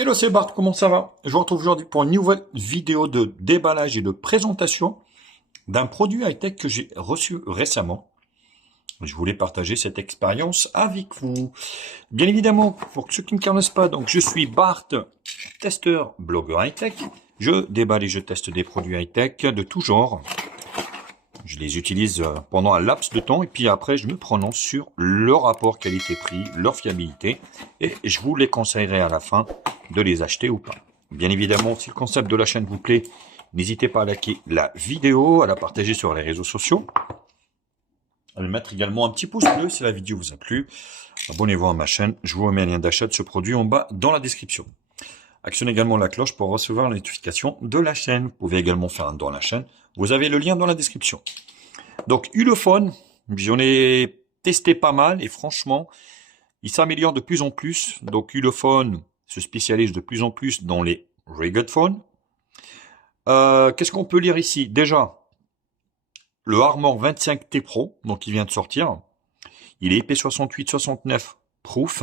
Hello, c'est Bart, comment ça va? Je vous retrouve aujourd'hui pour une nouvelle vidéo de déballage et de présentation d'un produit high-tech que j'ai reçu récemment. Je voulais partager cette expérience avec vous. Bien évidemment, pour ceux qui ne me connaissent pas, donc je suis Bart, testeur, blogueur high-tech. Je déballe et je teste des produits high-tech de tout genre. Je les utilise pendant un laps de temps et puis après je me prononce sur le rapport qualité-prix, leur fiabilité et je vous les conseillerai à la fin de les acheter ou pas. Bien évidemment, si le concept de la chaîne vous plaît, n'hésitez pas à liker la vidéo, à la partager sur les réseaux sociaux, à me mettre également un petit pouce bleu si la vidéo vous a plu. Abonnez-vous à ma chaîne, je vous remets un lien d'achat de ce produit en bas dans la description. Actionnez également la cloche pour recevoir les notifications de la chaîne. Vous pouvez également faire un don à la chaîne. Vous avez le lien dans la description. Donc, Ulefone, j'en ai testé pas mal et franchement, il s'améliore de plus en plus. Donc, Ulefone se spécialise de plus en plus dans les rugged phones. Qu'est-ce qu'on peut lire ici? Déjà, le Armor 25T Pro, donc il vient de sortir. Il est IP68-69 proof.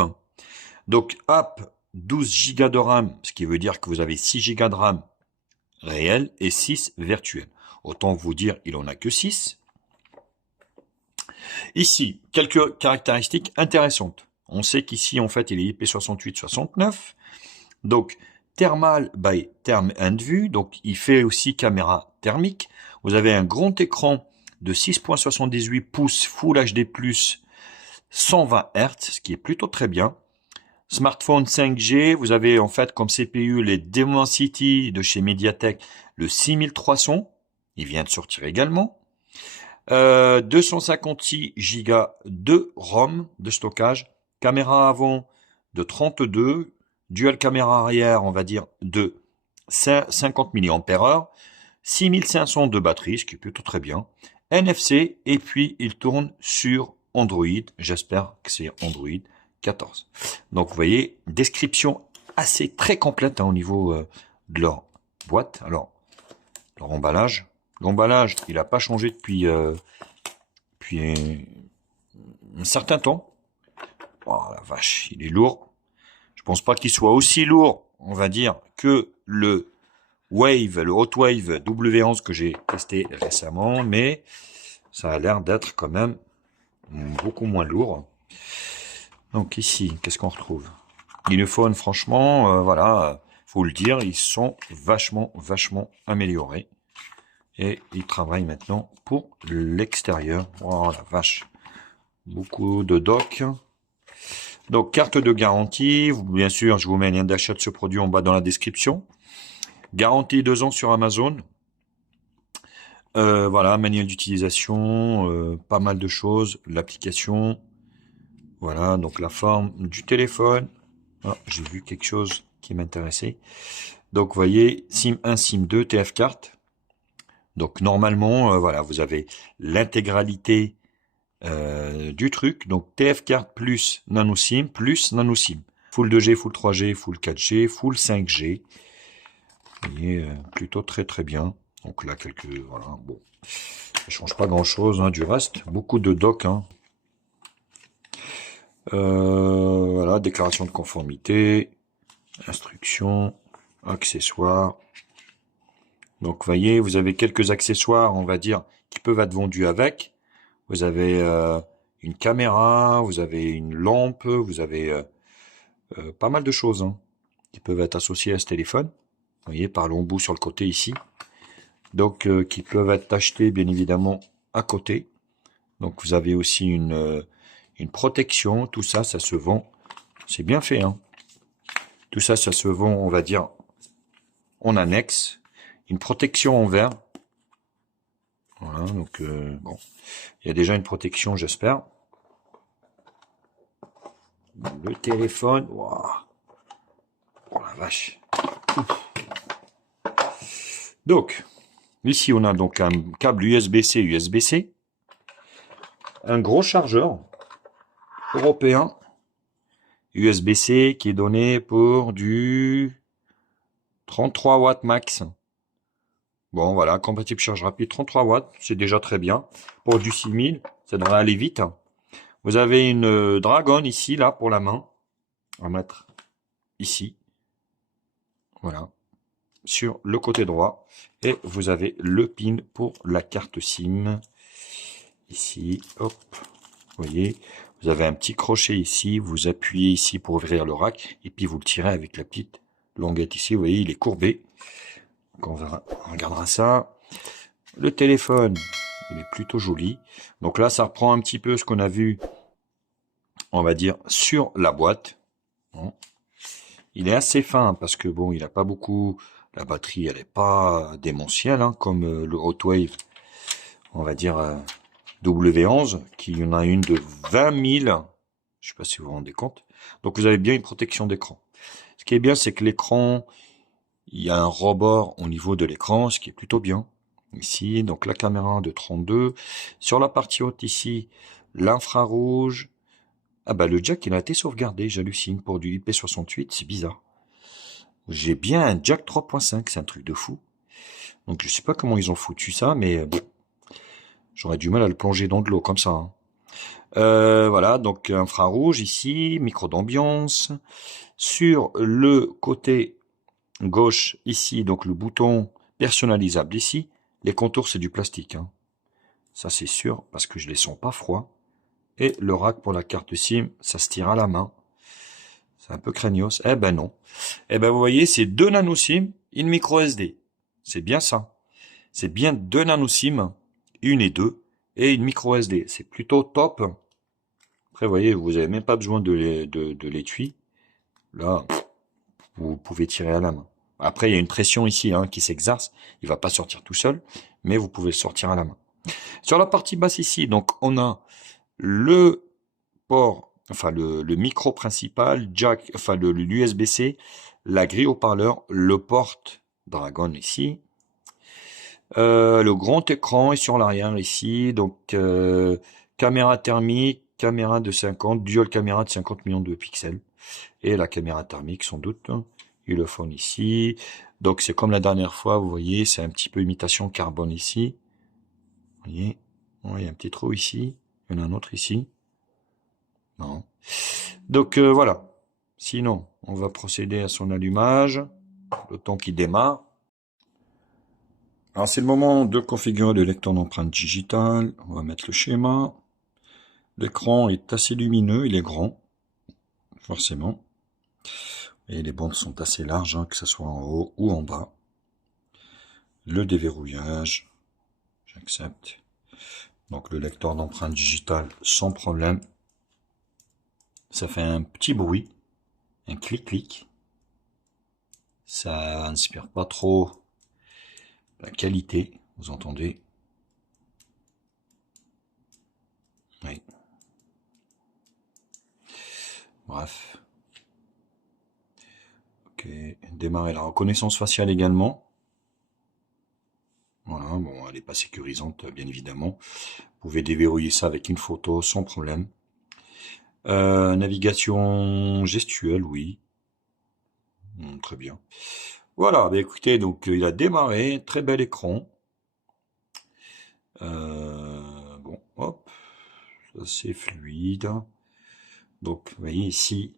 Donc, app 12 Go de RAM, ce qui veut dire que vous avez 6 Go de RAM réel et 6 virtuels. Autant vous dire, il en a que 6. Ici, quelques caractéristiques intéressantes. On sait qu'ici, en fait, il est IP68-69. Donc, Thermal by Therm and View. Donc, il fait aussi caméra thermique. Vous avez un grand écran de 6.78 pouces Full HD+, 120 Hz, ce qui est plutôt très bien. Smartphone 5G, vous avez en fait comme CPU les Dimensity de chez Mediatek, le 6300, il vient de sortir également. 256 Go de ROM de stockage, caméra avant de 32, dual caméra arrière on va dire de 50 mAh, 6500 de batterie, ce qui est plutôt très bien, NFC et puis il tourne sur Android, j'espère que c'est Android 14. Donc vous voyez, description assez très complète au niveau de leur boîte. Alors, leur emballage. L'emballage, il n'a pas changé depuis un certain temps. Oh la vache, il est lourd. Je pense pas qu'il soit aussi lourd, on va dire, que le Wave, le Hot Wave W11 que j'ai testé récemment, mais ça a l'air d'être quand même beaucoup moins lourd. Donc ici, qu'est-ce qu'on retrouve? Ulefone, franchement, voilà, faut le dire, ils sont vachement améliorés. Et ils travaillent maintenant pour l'extérieur. Oh la vache. Beaucoup de docs. Donc, carte de garantie. Bien sûr, je vous mets un lien d'achat de ce produit en bas dans la description. Garantie 2 ans sur Amazon. Voilà, manuel d'utilisation, pas mal de choses. L'application. Voilà, donc la forme du téléphone. Ah, j'ai vu quelque chose qui m'intéressait. Donc, vous voyez, SIM 1, SIM 2, TF carte. Donc, normalement, voilà, vous avez l'intégralité du truc. Donc, TF carte plus nano SIM plus nano SIM. Full 2G, full 3G, full 4G, full 5G. Vous voyez, plutôt très bien. Donc là, voilà, bon. Ça change pas grand-chose du reste. Beaucoup de docs, voilà, déclaration de conformité, instructions, accessoires. Donc, vous voyez, vous avez quelques accessoires, on va dire, qui peuvent être vendus avec. Vous avez une caméra, vous avez une lampe, vous avez pas mal de choses qui peuvent être associées à ce téléphone. Vous voyez, par l'embout sur le côté ici. Donc, qui peuvent être achetés, bien évidemment, à côté. Donc, vous avez aussi une protection. Tout ça, ça se vend. C'est bien fait, Tout ça, ça se vend, on va dire, en annexe. Une protection en verre. Voilà, donc, bon. Il y a déjà une protection, j'espère. Le téléphone. Wow. Oh la vache. Donc, ici, on a donc un câble USB-C, USB-C. Un gros chargeur européen USB-C qui est donné pour du 33 watts max. Bon, voilà, compatible charge rapide, 33 watts, c'est déjà très bien. Pour du 6000, ça devrait aller vite. Vous avez une Dragon ici, là, pour la main. On va mettre ici. Voilà, sur le côté droit. Et vous avez le pin pour la carte SIM. Ici, hop, vous voyez, vous avez un petit crochet ici, vous appuyez ici pour ouvrir le rack, et puis vous le tirez avec la petite languette ici, vous voyez, il est courbé. Donc on regardera ça. Le téléphone, il est plutôt joli. Donc là, ça reprend un petit peu ce qu'on a vu, on va dire, sur la boîte. Bon. Il est assez fin, parce que bon, il n'a pas beaucoup, la batterie, elle n'est pas démentielle, hein, comme le Hotwave, on va dire, W11, qui y en a une de 20 000, je sais pas si vous vous rendez compte. Donc vous avez bien une protection d'écran. Ce qui est bien, c'est que l'écran, il y a un rebord au niveau de l'écran, ce qui est plutôt bien. Ici, donc la caméra de 32. Sur la partie haute ici, l'infrarouge. Ah bah le jack, il a été sauvegardé, j'hallucine, pour du IP68, c'est bizarre. J'ai bien un jack 3.5, c'est un truc de fou. Donc je sais pas comment ils ont foutu ça, mais bon, j'aurais du mal à le plonger dans de l'eau comme ça, hein. Voilà, donc infrarouge ici, micro d'ambiance. Sur le côté gauche ici, donc le bouton personnalisable ici, les contours c'est du plastique, hein. Ça c'est sûr, parce que je les sens pas froids. Et le rack pour la carte SIM, ça se tire à la main. C'est un peu craignos. Eh ben non. Eh ben vous voyez, c'est 2 nano SIM, une micro SD. C'est bien ça. C'est bien 2 nano SIM, une et deux, et une micro SD. C'est plutôt top. Après, vous voyez, vous n'avez même pas besoin de l'étui. Là, vous pouvez tirer à la main. Après, il y a une pression ici, hein, qui s'exerce. Il va pas sortir tout seul, mais vous pouvez le sortir à la main. Sur la partie basse ici, donc on a le port, enfin le micro principal, jack, enfin l'USB-C, la grille haut-parleur, le porte Dragon ici, le grand écran est sur l'arrière ici, donc caméra thermique, caméra de 50, dual caméra de 50 millions de pixels, et la caméra thermique sans doute, Ulefone ici, donc c'est comme la dernière fois, vous voyez, c'est un petit peu imitation carbone ici, vous voyez, il y a un petit trou ici, il y en a un autre ici, non. Donc voilà, sinon on va procéder à son allumage, le temps qu'il démarre. Alors c'est le moment de configurer le lecteur d'empreinte digitale, on va mettre le schéma. L'écran est assez lumineux, il est grand, forcément. Et les bandes sont assez larges, hein, que ce soit en haut ou en bas. Le déverrouillage, j'accepte. Donc le lecteur d'empreinte digitale sans problème. Ça fait un petit bruit, un clic-clic. Ça n'inspire pas trop la qualité, vous entendez? Oui. Bref. Ok, démarrer la reconnaissance faciale également. Voilà, bon, elle n'est pas sécurisante, bien évidemment. Vous pouvez déverrouiller ça avec une photo sans problème. Navigation gestuelle, oui. Très bien. Voilà, bah écoutez, donc il a démarré, très bel écran. Bon, hop, ça c'est fluide. Donc, vous voyez ici,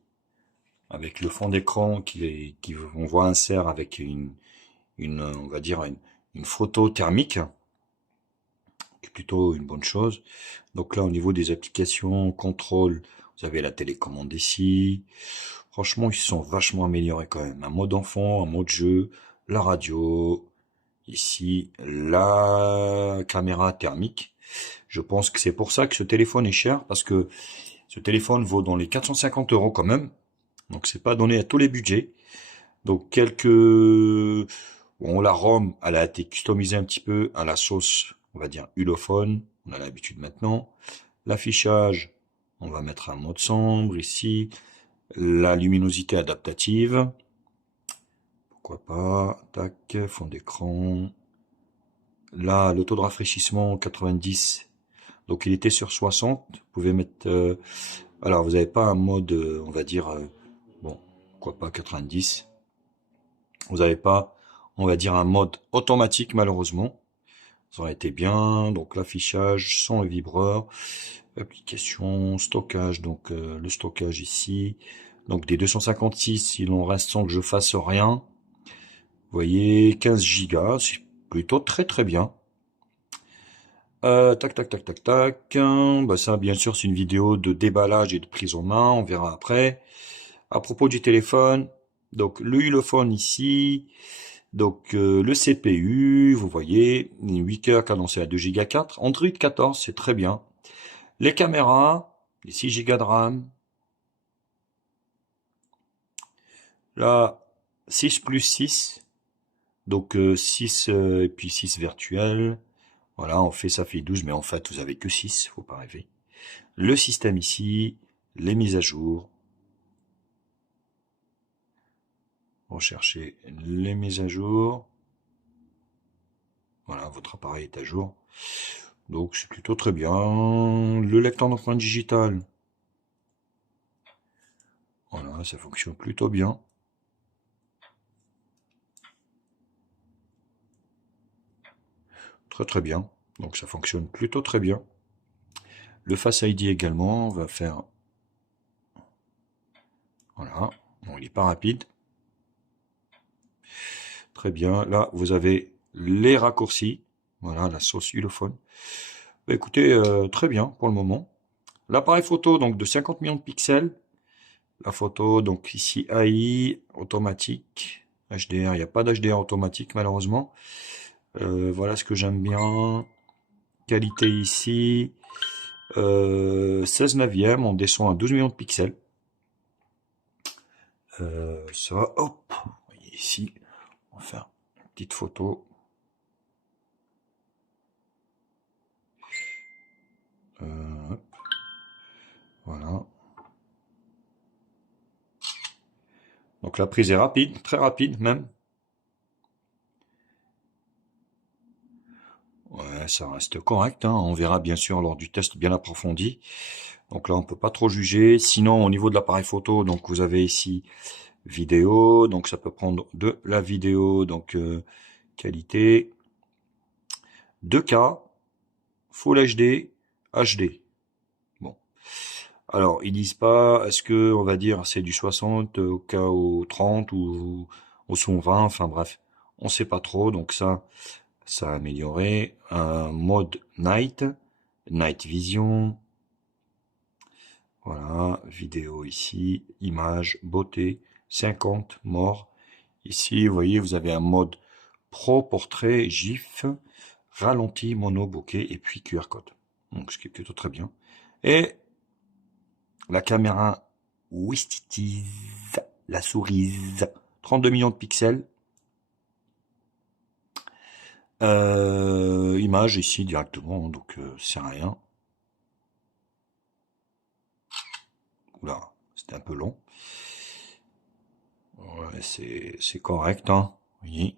avec le fond d'écran on voit un insert avec on va dire une photo thermique, qui est plutôt une bonne chose. Donc là, au niveau des applications, contrôle, vous avez la télécommande ici. Franchement, ils se sont vachement améliorés quand même. Un mode enfant, un mode jeu, la radio, ici, la caméra thermique. Je pense que c'est pour ça que ce téléphone est cher, parce que ce téléphone vaut dans les 450 € quand même. Donc c'est pas donné à tous les budgets. Donc bon, la ROM, elle a été customisée un petit peu à la sauce, on va dire Ulefone, on a l'habitude maintenant. L'affichage, on va mettre un mode sombre ici. La luminosité adaptative, pourquoi pas, tac, fond d'écran. Là, le taux de rafraîchissement 90, donc il était sur 60. Vous pouvez mettre, alors vous n'avez pas un mode, on va dire, bon, pourquoi pas 90. Vous n'avez pas, on va dire, un mode automatique malheureusement. Ça aurait été bien. Donc l'affichage sans le vibreur, application, stockage, donc le stockage ici. Donc des 256, il en reste sans que je fasse rien. voyez, 15 gigas, c'est plutôt très très bien. Tac, tac, tac, tac, tac. Bah ça, bien sûr, c'est une vidéo de déballage et de prise en main. On verra après. À propos du téléphone, donc le Ulefone ici, donc le CPU, vous voyez, 8 cœurs cadencé à 2 Go 4. Android 14, c'est très bien. Les caméras, les 6 Go de RAM. Là, 6 plus 6. Donc 6 et puis 6 virtuels. Voilà, on fait ça fait 12, mais en fait, vous avez que 6, faut pas rêver. Le système ici, les mises à jour. Recherchez les mises à jour. Voilà, votre appareil est à jour. Donc c'est plutôt très bien. Le lecteur d'empreinte digitale. Voilà, ça fonctionne plutôt bien. Très très bien. Donc ça fonctionne plutôt très bien. Le Face ID également, on va faire... Voilà, bon, il n'est pas rapide. Très bien, là vous avez les raccourcis. Voilà, la sauce Ulefone. Bah, écoutez, très bien pour le moment. L'appareil photo donc de 50 millions de pixels. La photo, donc ici AI, automatique, HDR, il n'y a pas d'HDR automatique malheureusement. Voilà ce que j'aime bien. Qualité ici, 16 neuvième, on descend à 12 millions de pixels. Ça, hop, ici, on va faire une petite photo. Hop, voilà. Donc la prise est rapide, très rapide même. Ouais, ça reste correct, hein. On verra bien sûr lors du test bien approfondi. Donc là, on peut pas trop juger. Sinon, au niveau de l'appareil photo, donc vous avez ici vidéo, donc ça peut prendre de la vidéo, donc qualité 2K, Full HD, HD. Bon, alors ils disent pas, est-ce que on va dire c'est du 60 au cas au 30 ou au 120, enfin bref, on sait pas trop, donc ça a amélioré. Un mode night, night vision, voilà, vidéo ici, image, beauté, 50, mort. Ici, vous voyez, vous avez un mode pro, portrait, GIF, ralenti, mono, bokeh et puis QR code. Donc, ce qui est plutôt très bien. Et la caméra Ouistitis, la souris, 32 millions de pixels. Image ici directement, donc c'est rien. Oula, c'était un peu long. Ouais, c'est correct, hein. Oui,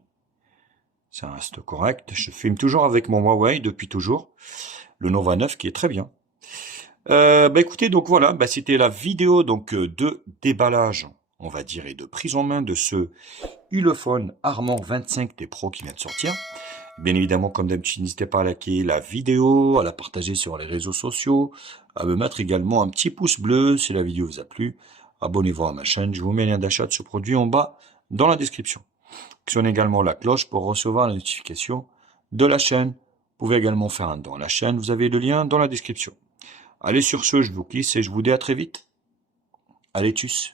ça reste correct. Je filme toujours avec mon Huawei depuis toujours. Le Nova 9 qui est très bien. Bah écoutez, donc voilà, bah c'était la vidéo donc de déballage, on va dire, et de prise en main de ce Ulefone Armor 25T Pro qui vient de sortir. Bien évidemment, comme d'habitude, n'hésitez pas à liker la vidéo, à la partager sur les réseaux sociaux, à me mettre également un petit pouce bleu si la vidéo vous a plu. Abonnez-vous à ma chaîne, je vous mets le lien d'achat de ce produit en bas dans la description. Actionnez également la cloche pour recevoir la notification de la chaîne. Vous pouvez également faire un don à la chaîne, vous avez le lien dans la description. Allez, sur ce, je vous quitte et je vous dis à très vite. Allez, tchuss.